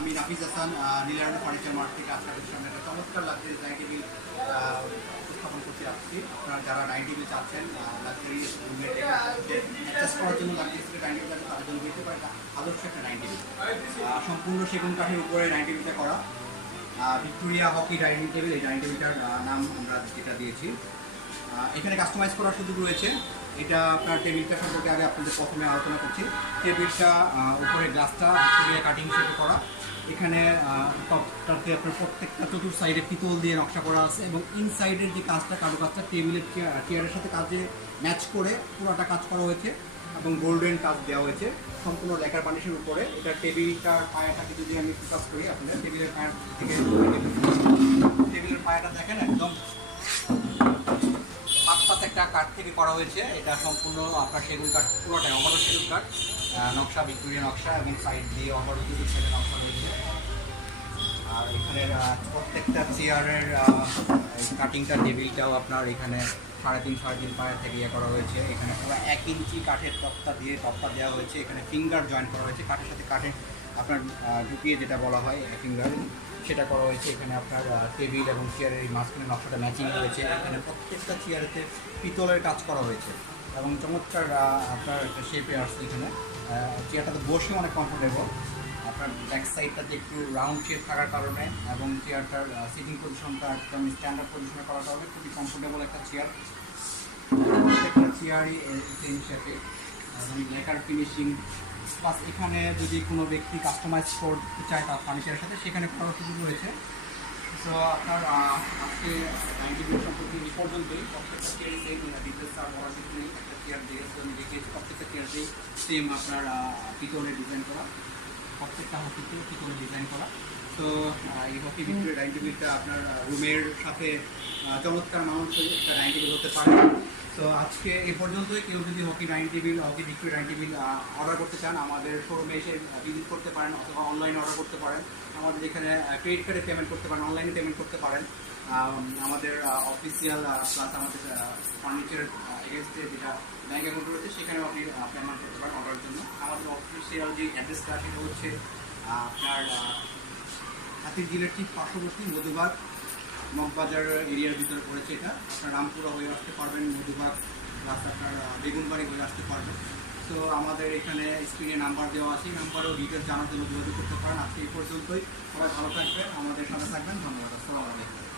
আমি Nafiz Hasan নীলারণ্য furniture mart থেকে আপনাদের সামনে একটা চমৎকার লাক্সারি ডাইনিং টেবিল উপস্থাপন করতে আসছি। আপনারা যারা ডাইনিং টেবিল চাচ্ছেন লাক্সারি রুমে অ্যাডজাস্ট করার জন্য লাক্সারি ডাইনিং টেবিল তাদের জন্য দিতে পারে আদর্শ একটা ডাইনিং টেবিল। সম্পূর্ণ সেগুন কাঠের উপরে ডাইনিং টেবিলটা করা। ভিক্টোরিয়া হকি ডাইনিং টেবিল, এই ডাইনিং টেবিলটার নাম আমরা যেটা দিয়েছি। এখানে কাস্টমাইজ করার সুযোগ রয়েছে। এটা আপনার টেবিলটা সম্পর্কে আগে আপনাদের প্রথমে আলোচনা করছি। টেবিলটা উপরে গ্লাসটা ভিক্টোরিয়া কাটিং শেপে করা। এখানে টপটাতে আপনার প্রত্যেকটা চতুর সাইডে পিতল দিয়ে নকশা করা আছে এবং ইনসাইডের যে কাজটা কারুকাজটা টেবিলের চেয়ারের সাথে কাজে ম্যাচ করে পুরোটা কাজ করা হয়েছে এবং গোল্ডেন কাজ দেওয়া হয়েছে সম্পূর্ণ লেকার বানিশের উপরে। এটা টেবিলটার পায়াটাকে যদি আমি ফোকাস করি, আপনাদের টেবিলের পায়া থেকে টেবিলের পায়াটা দেখেন একদম পাঁচপাত একটা কাঠ থেকে করা হয়েছে। এটা সম্পূর্ণ আপনার সেগুন কাঠ, পুরোটাই অমর সেগুন কাঠ, নকশা ভিক্টোরিয়া নকশা এবং সাইড দিয়ে অমর সাইডে নকশা রয়েছে। আর এখানে প্রত্যেকটা চেয়ারের কাটিংটা টেবিলটাও আপনার এখানে 3.5 পায়া থেকে ইয়ে করা হয়েছে। এখানে পুরো 1 ইঞ্চি কাঠের তক্তা দিয়ে টপটা দেওয়া হয়েছে। এখানে ফিঙ্গার জয়েন করা হয়েছে, কাঠের সাথে কাঠে আপনার ঢুকিয়ে যেটা বলা হয় ফিঙ্গার, সেটা করা হয়েছে। এখানে আপনার টেবিল এবং চেয়ারের এই মাঝখানে নকশাটা ম্যাচিং রয়েছে। এখানে প্রত্যেকটা চেয়ারেতে পিতলের কাজ করা হয়েছে এবং চমৎকার আপনার একটা শেপে আসছে। এখানে চেয়ারটাতে বসে অনেক কমফোর্টেবল। আপনার ব্যাক সাইডটাতে একটু রাউন্ড শেপ থাকার কারণে এবং চেয়ারটার সিটিং পজিশনটা একদম স্ট্যান্ডার্ড পজিশনে করার কারণে খুবই কমফোর্টেবল একটা চেয়ার। প্রত্যেকটা চেয়ারই সেম শেপে এবং লেকার ফিনিশিং প্লাস এখানে যদি কোনো ব্যক্তি কাস্টমাইজ করতে চায় তার ফার্নিচারের সাথে সেখানে করার সুযোগ রয়েছে। তো আপনার আজকে ডাইনিং টেবিল সম্পর্কে এই পর্যন্তই। প্রত্যেকটা চেয়ারই সেম ডিটেলস আর বলার কিছু নেই। একটা চেয়ার আমি দেখিয়েছি, প্রত্যেকটা চেয়ারতেই সেম আপনার পিতলের ডিজাইন করা, প্রত্যেকটা হকিতে পিতলের ডিজাইন করা। তো এই হকি ভিক্টোরিয়া ডাইনিং টেবিলটা আপনার রুমের সাথে চমৎকার মানুষের একটা ডাইনিং টেবিল হতে পারে। তো আজকে এই পর্যন্তই। কেউ যদি hockey dining table, hockey Victoria dining table order করতে চান আমাদের শোরুমে এসে ভিজিট করতে পারেন অথবা অনলাইনে অর্ডার করতে পারেন। আমাদের এখানে ক্রেডিট কার্ডে পেমেন্ট করতে পারেন, অনলাইনে পেমেন্ট করতে পারেন। আমাদের অফিসিয়াল প্লাস আমাদের ফার্নিচার এগেনস্টে যেটা ব্যাঙ্ক অ্যাকাউন্ট রয়েছে সেখানেও আপনি পেমেন্ট করতে পারেন অর্ডারের জন্য। আমাদের অফিসিয়াল যে অ্যাড্রেসটা সেটা হচ্ছে আপনার হাতিরঝিলের ঠিক পার্শ্ববর্তী মধুবাগ মগবাজার এরিয়ার ভিতরে পড়েছে। এটা আপনার রামপুরা হয়ে আসতে পারবেন, মধুবাগ প্লাস আপনার বেগুনবাড়ি হয়ে আসতে পারবেন। তো আমাদের এখানে স্ক্রিনে নাম্বার দেওয়া আছে, নাম্বারেও ডিটেলস জানার জন্য যোগাযোগ করতে পারেন। আজকে এই পর্যন্তই। সবাই ভালো থাকবেন, আমাদের সাথে থাকবেন। ধন্যবাদ। আসসালামু আলাইকুম।